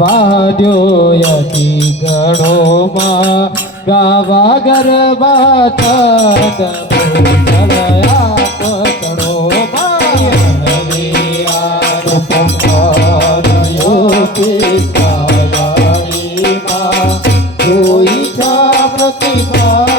વાદ્યો યતિ ગણોમાં ગાવા ગરબા તલયા પતણો જોઈ જા પ્રતિભાગ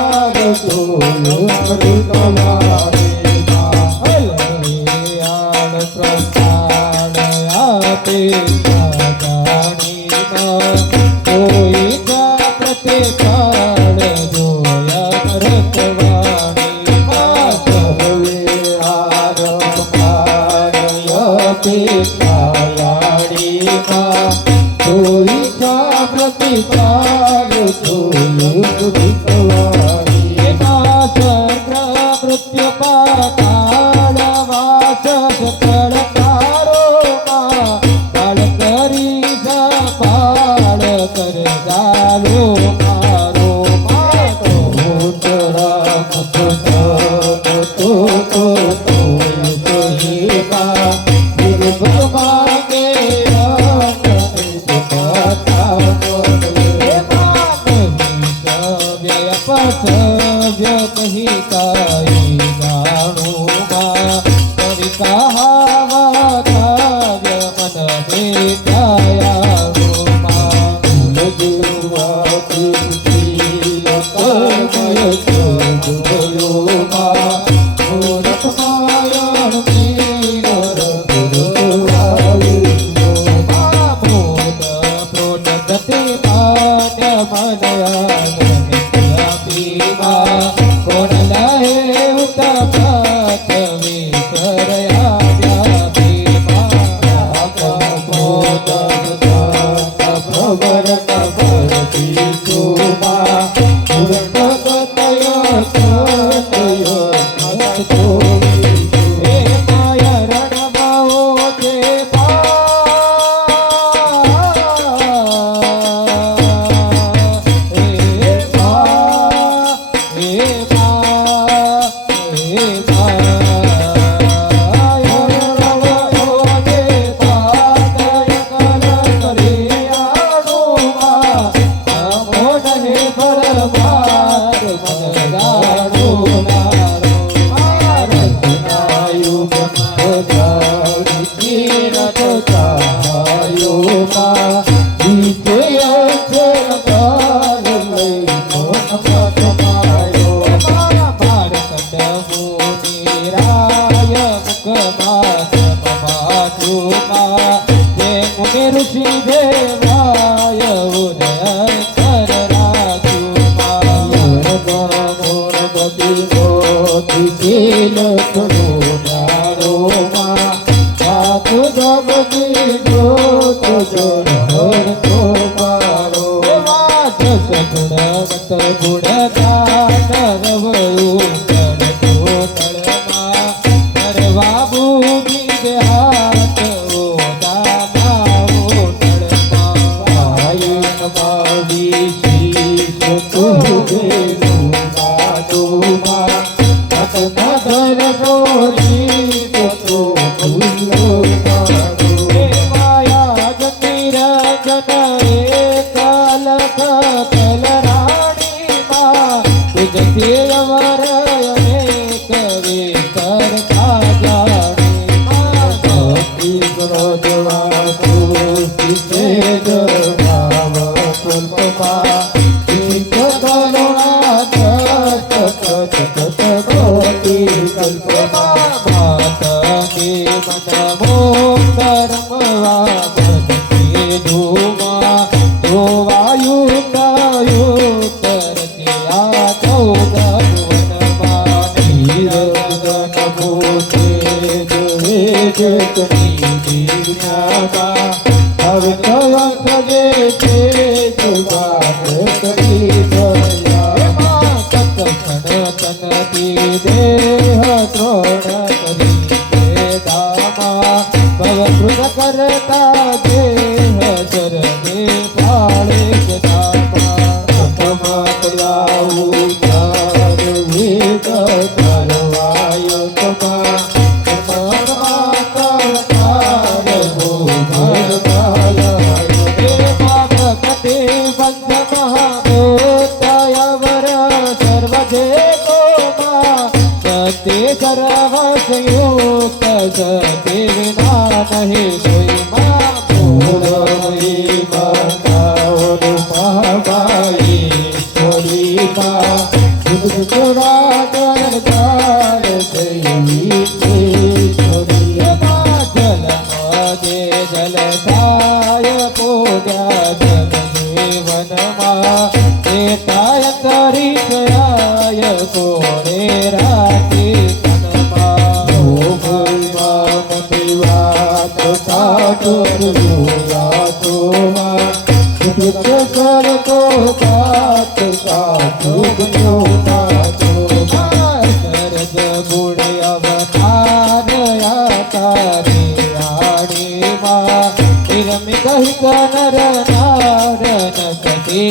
Bye. થાય પૂજ્યા જન જીવનમાં એકાય કરી ગયા કોણે રાખી તનમાં નથી વાત સાચું જોયા કરતો કાત સાચું સરજ ગુણ અવતારયા તારી આડીમાં નિરમી કહી કનર નારન સતી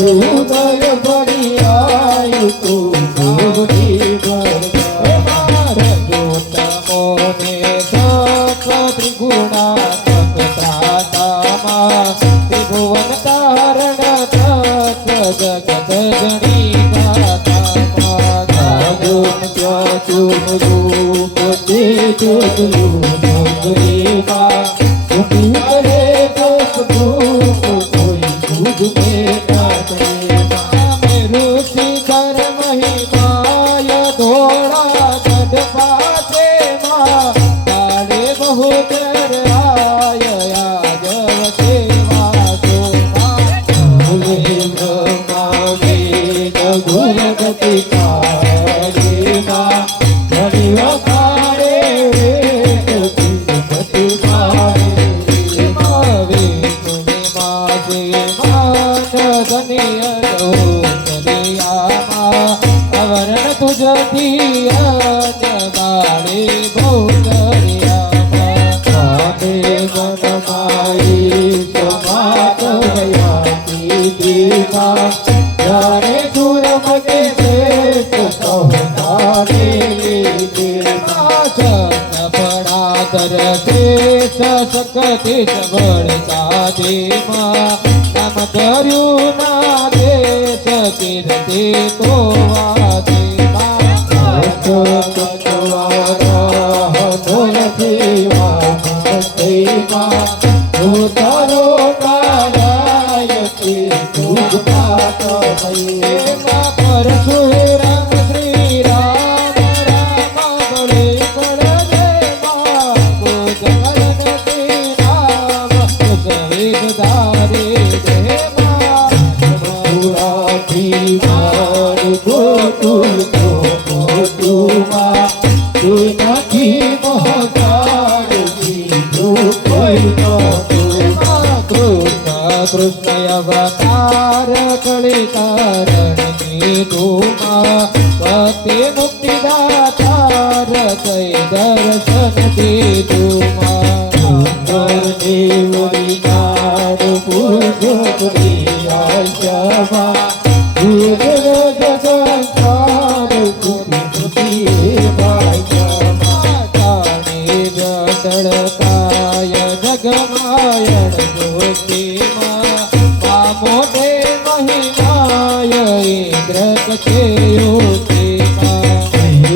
ઉદય બળિયાયુ તું દેવની જોતમોને ત્રિગુણાત્મક ત્રાતામાં ત્રિભુવન તારણ જગત જણી ગાતામાં ચુમ રૂપ તેજો શકતિ સબળતા દેમાં નામ કર્યું ના દે કીર્તિ તો કૃષ્ણ અવતાર કળી કારણ કીધુમાં ભક્તિ મુક્તિ દાતાર કઈ દર્શન દીધુમાં દેવરીકાર પુરુષોત્તરી આશમાં જડકાય જગમાયણ જ્યોતિમાં મોટે મહિમાય ઇન્દ્ર કચે યોતિમાં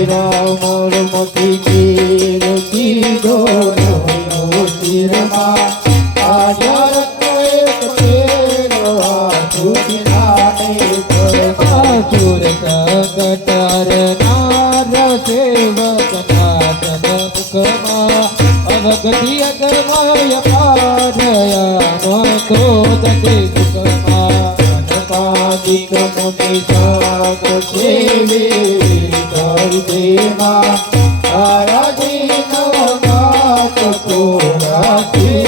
રામરમતી કેર કીધો તીરમાં સુર સંકટર નાર સેવક નાથન મુખમાં અવગતિ અગમય પારયાનો ક્રોધતે સુખમાં અનપાદિક મોટી સાગ સેવે દેમાં આરાધી નવનાથ કોરાથી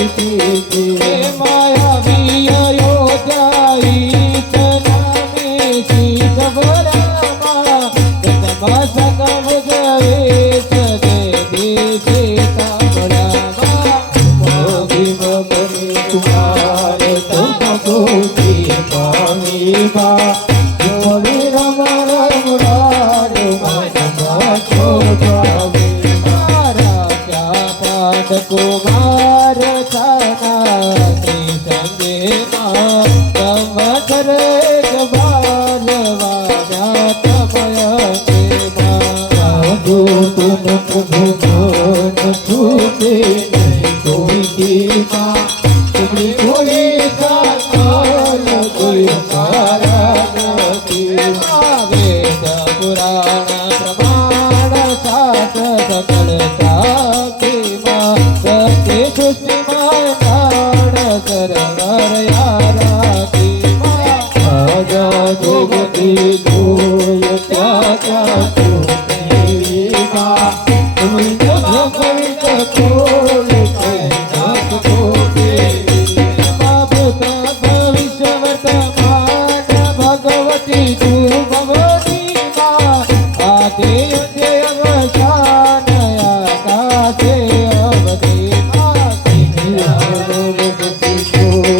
માયા વિયો જાઈ તનામે શ્રી સબરામાં જગમાં સગમ જવે સદે દેશે નંદકુમાર છાનાની સંગે માં સંવત્સર એક બાર વાગ્યા તમય માં तुम प्रभु मन छूटे नहीं कोई की माँ तुम्हें कोई साकाल कोई सारा नहीं વેદ પુરાણ પ્રમાણ શાસ્ત્ર સકળ સાખીમાં સત્ય સૃષ્ટિમાં જાણ સરવર યારાખીમાં राजा जोगती जोय क्या क्या तुम्हें माँ तुम्हें जब कवित खोल नाथ खोटे ભવિષ્ય વર્તમાન ભગવતી તું ભગવતી માં આદિ